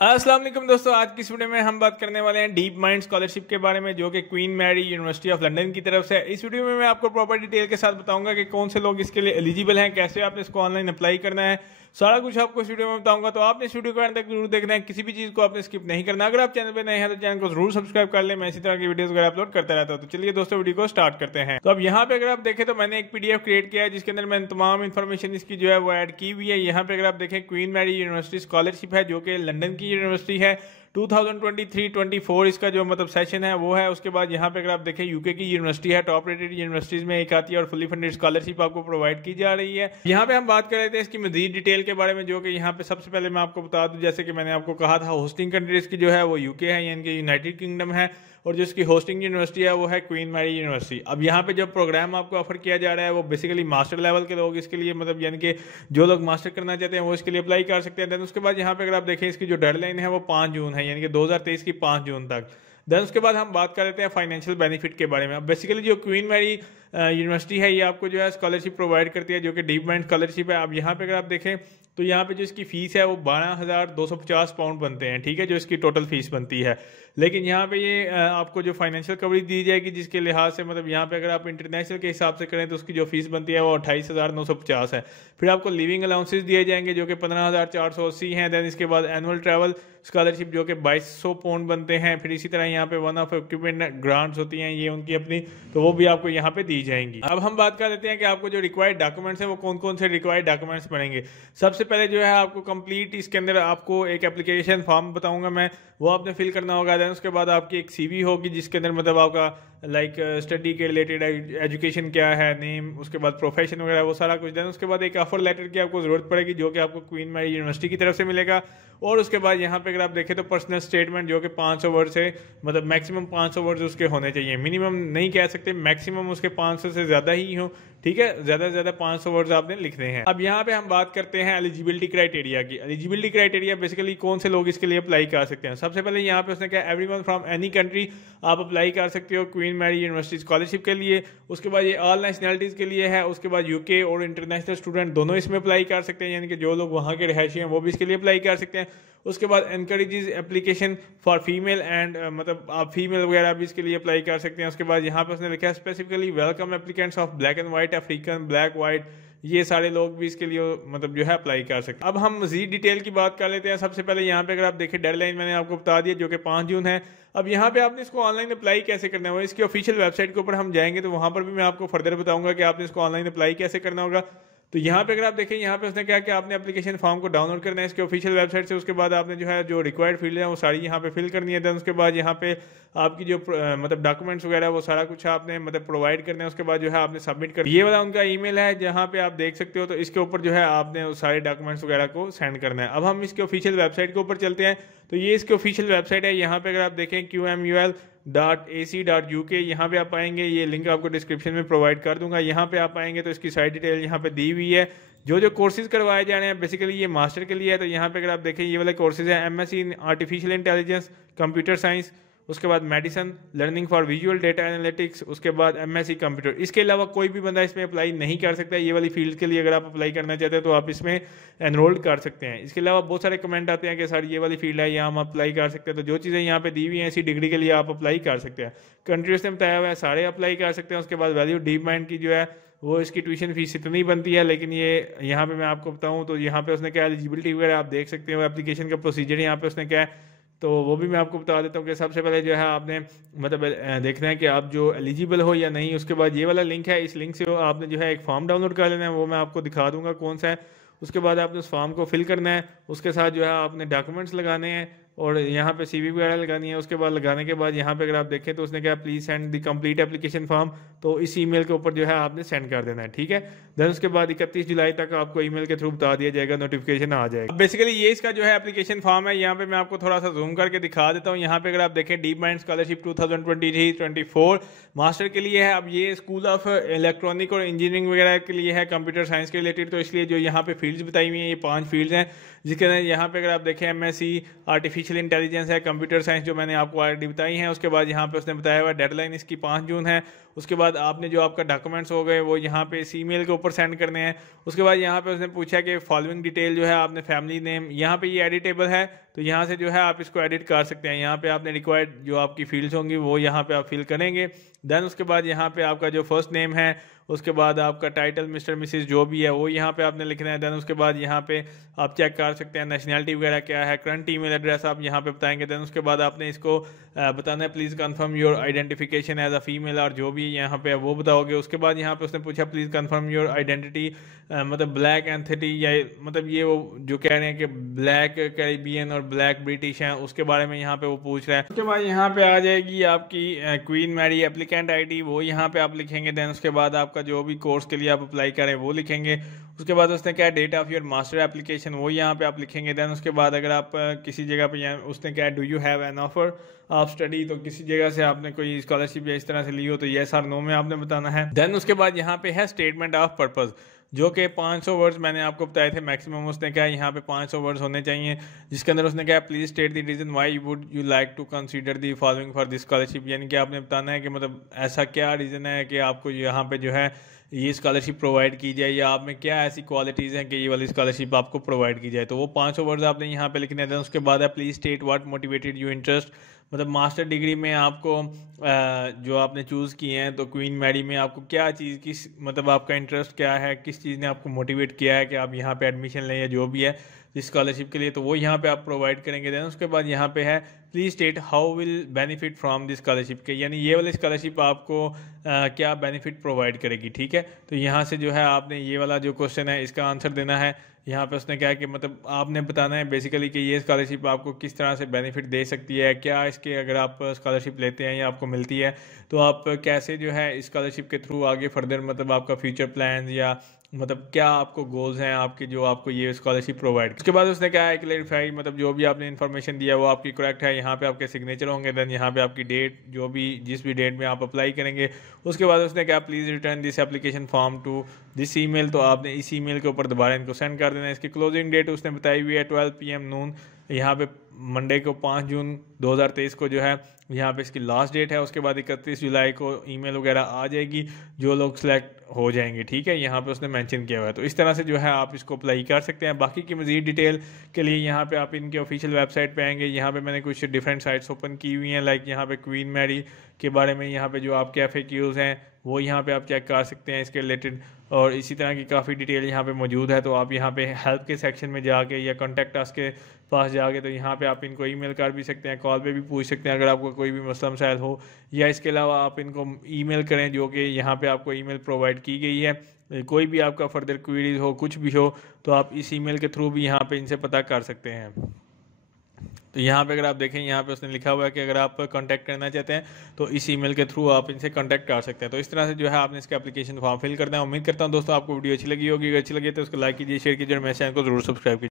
अस्सलाम वालेकुम दोस्तों, आज की इस वीडियो में हम बात करने वाले हैं डीप माइंड स्कॉलरशिप के बारे में, जो कि Queen Mary University of London की तरफ से है। इस वीडियो में मैं आपको प्रॉपर डिटेल के साथ बताऊंगा कि कौन से लोग इसके लिए एलिजिबल हैं, कैसे आपने इसको ऑनलाइन अप्लाई करना है, सारा कुछ आपको इस वीडियो में बताऊंगा। तो आपने इस वीडियो को अंत तक जरूर देखना है, किसी भी चीज को आपने स्किप नहीं करना। अगर आप चैनल पे नए हैं तो चैनल को जरूर सब्सक्राइब कर ले, मैं इसी तरह की वीडियोस वगैरह अपलोड करता रहता हूं। तो चलिए दोस्तों, वीडियो को स्टार्ट करते हैं। तो अब यहाँ पे अगर आप देखें तो मैंने एक पीडीएफ क्रिएट किया है जिसके अंदर मैंने तमाम इन्फॉर्मेशन इसकी जो है वो ऐड की हुई है। यहाँ पे अगर आप देखें, क्वीन मैरी यूनिवर्सिटी स्कॉलरशिप है जो कि लंदन की यूनिवर्सिटी है। 2023-24 इसका जो मतलब सेशन है वो है। उसके बाद यहाँ पे अगर आप देखें, यूके की यूनिवर्सिटी है, टॉप रेटेड यूनिवर्सिटीज में एक आती है और फुली फंडेड स्कॉलरशिप आपको प्रोवाइड की जा रही है। यहाँ पे हम बात कर रहे थे इसकी मजीद डिटेल के बारे में, जो कि यहाँ पे सबसे पहले मैं आपको बता दूं, जैसे कि मैंने आपको कहा था, होस्टिंग कंट्रीज की जो है वो यूके है, यानी कि यूनाइटेड किंगडम है, और जो इसकी होस्टिंग यूनिवर्सिटी है वो है क्वीन मैरी यूनिवर्सिटी। अब यहाँ पे जो प्रोग्राम आपको ऑफर किया जा रहा है वो बेसिकली मास्टर लेवल के लोग इसके लिए, मतलब यानी कि जो लोग मास्टर करना चाहते हैं वो इसके लिए अप्लाई कर सकते हैं। देन उसके बाद यहाँ पे अगर आप देखें, इसकी जो डेडलाइन है वो 5 जून है, यानी कि 2023 की 5 जून तक। देन उसके बाद हम बात कर लेते हैं फाइनेंशियल बेनिफिट के बारे में। अब बेसिकली जो क्वीन मैरी यूनिवर्सिटी है ये आपको जो है स्कॉलरशिप प्रोवाइड करती है, जो कि डीप माइंड स्कॉलरशिप है। अब यहाँ पे अगर आप देखें तो यहाँ पे जो इसकी फीस है वो 12,250 पाउंड बनते हैं, ठीक है, जो इसकी टोटल फीस बनती है। लेकिन यहाँ पे ये आपको जो फाइनेंशियल कवरेज दी जाएगी, जिसके लिहाज से मतलब यहाँ पे अगर आप इंटरनेशनल के हिसाब से करें तो उसकी जो फीस बनती है वो 28,950 है। फिर आपको लिविंग अलाउंसेस दिए जाएंगे जो कि 15,480 हैं। देन इसके बाद एनुअल ट्रैवल स्कॉलरशिप जो कि 2200 पाउंड बनते हैं। फिर इसी तरह यहाँ पे वन ऑफ इक्विपमेंट ग्रांट्स होती हैं, ये उनकी अपनी, तो वो भी आपको यहाँ पे दी जाएंगी। अब हम बात कर लेते हैं कि आपको जो रिक्वायर्ड डॉक्यूमेंट्स हैं वो कौन कौन से रिक्वायर्ड डॉक्यूमेंट्स बनेंगे। सबसे पहले जो है आपको कंप्लीट इसके अंदर आपको एक एप्लीकेशन फॉर्म बताऊंगा मैं, वो आपने फिल करना होगा। देन उसके बाद आपकी एक सीवी होगी जिसके अंदर मतलब आपका लाइक स्टडी के रिलेटेड एजुकेशन क्या है, नेम, उसके बाद प्रोफेशन वगैरह वो सारा कुछ। देन उसके बाद एक ऑफर लेटर की आपको जरूरत पड़ेगी जो कि आपको क्वीन मैरी यूनिवर्सिटी की तरफ से मिलेगा। और उसके बाद यहाँ पे अगर आप देखें तो पर्सनल स्टेटमेंट जो कि 500 वर्ड से, मतलब मैक्सिमम 500 वर्ड उसके होने चाहिए, मिनिमम नहीं कह सकते, मैक्सिमम उसके 500 से ज्यादा ही हो, ठीक है, ज्यादा से ज्यादा 500 वर्ड्स आपने लिखने हैं। अब यहाँ पे हम बात करते हैं एलिजिबिलिटी क्राइटेरिया की। एलिजिबिलिटी क्राइटेरिया बेसिकली कौन से लोग इसके लिए अप्लाई कर सकते हैं। सबसे पहले यहाँ पे उसने कहा एवरीवन फ्रॉम एनी कंट्री आप अप्लाई कर सकते हो क्वीन मैरी यूनिवर्सिटी स्कॉलरशिप के लिए। उसके बाद ये ऑल नेशनलिटीज के लिए है। उसके बाद यूके और इंटरनेशनल स्टूडेंट दोनों इसमें अप्लाई कर सकते हैं, यानी कि जो लोग वहाँ के रहायशी हैं वो भी इसके लिए अप्लाई कर सकते हैं। उसके बाद encourages application for female and मतलब आप फीमेल वगैरह भी इसके लिए अप्लाई कर सकते हैं। उसके बाद यहाँ पे उसने लिखा है specifically welcome applicants of black and white, African, black, white, ये सारे लोग भी इसके लिए मतलब जो है अप्लाई कर सकते हैं। अब हम मजीद डिटेल की बात कर लेते हैं। सबसे पहले यहाँ पे अगर आप देखें, डेडलाइन मैंने आपको बता दिया जो कि 5 जून है। अब यहाँ पे आपने इसको ऑनलाइन अप्लाई कैसे करना है, इसकी ऑफिशियल वेबसाइट के ऊपर हम जाएंगे तो वहां पर भी मैं आपको फर्दर बताऊंगा कि आपने इसको ऑनलाइन अप्लाई कैसे करना होगा। तो यहाँ पे अगर आप देखें, यहाँ पे उसने क्या कि आपने एप्लीकेशन फॉर्म को डाउनलोड करना है इसके ऑफिशियल वेबसाइट से। उसके बाद आपने जो है जो रिक्वायर्ड फील्ड है वो सारी यहाँ पे फिल करनी है। देन उसके बाद यहाँ पे आपकी जो मतलब डॉक्यूमेंट्स वगैरह वो सारा कुछ आपने मतलब प्रोवाइड करना है। उसके बाद जो है आपने सबमिट कर, ये वाला उनका ईमेल है जहाँ पे आप देख सकते हो। तो इसके ऊपर जो है आपने सारे डॉक्यूमेंट्स वगैरह को सेंड करना है। अब हम इसके ऑफिशियल वेबसाइट के ऊपर चलते हैं। तो ये इसकी ऑफिशियल वेबसाइट है। यहाँ पे अगर आप देखें qmul.ac.uk, यहाँ पे आप आएंगे, ये लिंक आपको डिस्क्रिप्शन में प्रोवाइड कर दूंगा। यहाँ पे आप आएंगे तो इसकी साइट डिटेल यहाँ पे दी हुई है। जो जो कोर्सेज करवाए जा रहे हैं बेसिकली ये मास्टर के लिए है। तो यहाँ पे अगर आप देखें ये वाले कोर्सेज है, MSc in artificial intelligence, computer science, उसके बाद medicine, learning for visual data analytics, उसके बाद एमएससी कंप्यूटर। इसके अलावा कोई भी बंदा इसमें अप्लाई नहीं कर सकता। ये वाली फील्ड के लिए अगर आप अप्लाई करना चाहते हैं तो आप इसमें एनरोल्ड कर सकते हैं। इसके अलावा बहुत सारे कमेंट आते हैं कि सर ये वाली फील्ड है, यहाँ हम अप्लाई कर सकते हैं। तो जो चीज़ें यहाँ पे दी हुई हैं इसी डिग्री के लिए आप अप्लाई कर सकते हैं। कंट्रीज ने बताया हुआ है सारे अप्लाई कर सकते हैं। उसके बाद वैल्यू डीप माइंड की जो है वो इसकी ट्यूशन फीस इतनी बनती है, लेकिन ये यहाँ पे मैं आपको बताऊँ तो यहाँ पे उसने क्या एलिजिबिलिटी वगैरह आप देख सकते हो, एप्लीकेशन का प्रोसीजर यहाँ पे उसने क्या है तो वो भी मैं आपको बता देता हूँ कि सबसे पहले जो है आपने मतलब देखना है कि आप जो एलिजिबल हो या नहीं। उसके बाद ये वाला लिंक है, इस लिंक से आपने जो है एक फॉर्म डाउनलोड कर लेना है, वो मैं आपको दिखा दूंगा कौन सा है। उसके बाद आपने उस फॉर्म को फिल करना है। उसके साथ जो है आपने डॉक्यूमेंट्स लगाने हैं और यहाँ पे सीवी वगैरह लगानी है। उसके बाद लगाने के बाद यहाँ पे अगर आप देखें तो उसने क्या please send the complete application form, तो इस ईमेल के ऊपर जो है आपने सेंड कर देना है, ठीक है। देन उसके बाद 31 जुलाई तक आपको ईमेल के थ्रू बता दिया जाएगा, नोटिफिकेशन आ जाएगा। बेसिकली ये इसका जो है एप्लीकेशन फॉर्म है। यहाँ पे मैं आपको थोड़ा सा जूम करके दिखा देता हूँ। यहाँ पे अगर आप देखें डीप माइंड स्कॉलरशिप 2023-24 मास्टर के लिए है। अब ये स्कूल ऑफ इलेक्ट्रॉनिक और इंजीनियरिंग वगैरह के लिए है, कंप्यूटर साइंस के रिलेटेड। तो इसलिए जो यहाँ पे फील्ड्स बताई हुई हैं ये 5 फील्ड्स हैं, जिसके अंदर यहाँ पे अगर आप देखें एमएससी आर्टिफिशियल इंटेलिजेंस है, कंप्यूटर साइंस जो मैंने आपको ऑलरेडी बताई हैं। उसके बाद यहाँ पे उसने बताया हुआ डेडलाइन इसकी 5 जून है। उसके बाद आपने जो आपका डॉक्यूमेंट्स हो गए वो यहाँ पे इस ईमेल के ऊपर सेंड करने हैं। उसके बाद यहाँ पे उसने पूछा कि फॉलोइंग डिटेल जो है आपने फैमिली नेम, यहाँ पे ये एडिटेबल है तो यहाँ से जो है आप इसको एडिट कर सकते हैं। यहाँ पे आपने रिक्वायर्ड जो आपकी फील्ड्स होंगी वो यहाँ पे आप फिल करेंगे। देन उसके बाद यहाँ पे आपका जो फर्स्ट नेम है, उसके बाद आपका टाइटल मिस्टर मिसेस जो भी है वो यहाँ पे आपने लिखना है। देन उसके बाद यहाँ पे आप चेक कर सकते हैं नेशनैलिटी वगैरह क्या है, करंट ईमेल एड्रेस आप यहाँ पे बताएंगे। देन उसके बाद आपने इसको बताना है please confirm your identification as a female, और जो भी यहाँ पे है वो बताओगे। उसके बाद यहाँ पे उसने पूछा प्लीज़ कंफर्म योर आइडेंटिटी, मतलब ब्लैक एंथिटी, या मतलब ये वो जो कह रहे हैं कि ब्लैक कैरिबियन और ब्लैक ब्रिटिश हैं, उसके बारे में यहाँ पे वो पूछ रहा है। उसके बाद यहाँ पे आ जाएगी आपकी क्वीन मैरी एप्लीकेंट आईडी, वो यहाँ पे आप लिखेंगे। देन उसके बाद आपका जो भी कोर्स के लिए आप अप्लाई करें वो लिखेंगे। उसके बाद उसने क्या date of your master application वो यहाँ पे आप लिखेंगे। देन उसके बाद अगर आप किसी जगह पे उसने क्या do you have an offer of study, तो किसी जगह से आपने कोई स्कॉलरशिप या इस तरह से ली हो तो येस और नो में आपने बताना है। देन उसके बाद यहाँ पे है स्टेटमेंट ऑफ पर्पस, जो कि 500 वर्ड्स मैंने आपको बताए थे मैक्सिमम। उसने क्या यहाँ पे 500 वर्ड्स होने चाहिए, जिसके अंदर उसने क्या please state the reason why would you like to consider the following for this scholarship, यानी कि आपने बताना है कि मतलब ऐसा क्या रीज़न है कि आपको यहाँ पे जो है ये स्कॉलरशिप प्रोवाइड की जाए, या आप में क्या ऐसी क्वालिटीज़ हैं कि ये वाली स्कॉलरशिप आपको प्रोवाइड की जाए। तो वो 500 वर्ड्स आपने यहाँ पे लिखने हैं। उसके बाद है please state what motivated you interest, मतलब मास्टर डिग्री में आपको जो आपने चूज़ किए हैं तो क्वीन मैरी में आपको क्या चीज़ किस मतलब आपका इंटरेस्ट क्या है, किस चीज़ ने आपको मोटिवेट किया है कि आप यहाँ पे एडमिशन लें या जो भी है इस स्कॉलरशिप के लिए, तो वो यहाँ पे आप प्रोवाइड करेंगे। देन उसके बाद यहाँ पे है please state how will benefit from this scholarship के, यानी ये वाली स्कॉलरशिप आपको क्या बेनिफिट प्रोवाइड करेगी। ठीक है, तो यहाँ से जो है आपने ये वाला जो क्वेश्चन है इसका आंसर देना है। यहाँ पे उसने क्या है कि मतलब आपने बताना है बेसिकली कि ये स्कॉलरशिप आपको किस तरह से बेनिफिट दे सकती है, क्या इसके अगर आप स्कॉलरशिप लेते हैं या आपको मिलती है तो आप कैसे जो है इस स्कॉलरशिप के थ्रू आगे फर्दर मतलब आपका फ्यूचर प्लान या मतलब क्या आपको गोल्स हैं आपके जो आपको ये स्कॉलरशिप प्रोवाइड। उसके बाद उसने क्या है क्लेरिफाई मतलब जो भी आपने इन्फॉर्मेशन दिया वो आपकी करेक्ट है, यहाँ पे आपके सिग्नेचर होंगे। देन यहाँ पे आपकी डेट जो भी जिस भी डेट में आप अप्लाई करेंगे। उसके बाद उसने क्या please return this application form to this email, तो आपने इस ईमेल के ऊपर दोबारा इनको सेंड कर देना है। इसकी क्लोजिंग डेट उसने बताई हुई है 12 PM नून, यहाँ पे मंडे को 5 जून 2023 को जो है यहाँ पे इसकी लास्ट डेट है। उसके बाद 31 जुलाई को ईमेल वगैरह आ जाएगी जो लोग सिलेक्ट हो जाएंगे। ठीक है, यहाँ पे उसने मेंशन किया हुआ है। तो इस तरह से जो है आप इसको अप्लाई कर सकते हैं। बाकी की मज़ीद डिटेल के लिए यहाँ पे आप इनके ऑफिशियल वेबसाइट पे आएंगे। यहाँ पे मैंने कुछ डिफरेंट साइट्स ओपन की हुई हैं, लाइक यहाँ पे क्वीन मैरी के बारे में यहाँ पे जो आपके FAQs हैं वो यहाँ पे आप चेक कर सकते हैं इसके रिलेटेड, और इसी तरह की काफ़ी डिटेल यहाँ पे मौजूद है। तो आप यहाँ पे हेल्प के सेक्शन में जाके या कॉन्टैक्ट अस के पास जाके तो यहाँ पे आप इनको ईमेल कर भी सकते हैं, कॉल पे भी पूछ सकते हैं अगर आपको कोई भी मसला मसाइल हो, या इसके अलावा आप इनको ईमेल करें जो कि यहाँ पे आपको ईमेल प्रोवाइड की गई है। कोई भी आपका फर्दर क्वेरीज हो कुछ भी हो तो आप इस ईमेल के थ्रू भी यहाँ पे इनसे पता कर सकते हैं। तो यहाँ पे अगर आप देखें यहाँ पे उसने लिखा हुआ है कि अगर आप कांटेक्ट करना चाहते हैं तो इस ईमेल के थ्रू आप इनसे कांटेक्ट कर सकते हैं। तो इस तरह से जो है आपने इसका एप्लीकेशन फॉर्म फिल करना है। उम्मीद करता हूँ दोस्तों आपको वीडियो अच्छी लगी होगी। अगर अच्छी लगी तो उसको लाइक कीजिए, शेयर कीजिए और मेरे चैनल को जरूर सब्सक्राइब कीजिए।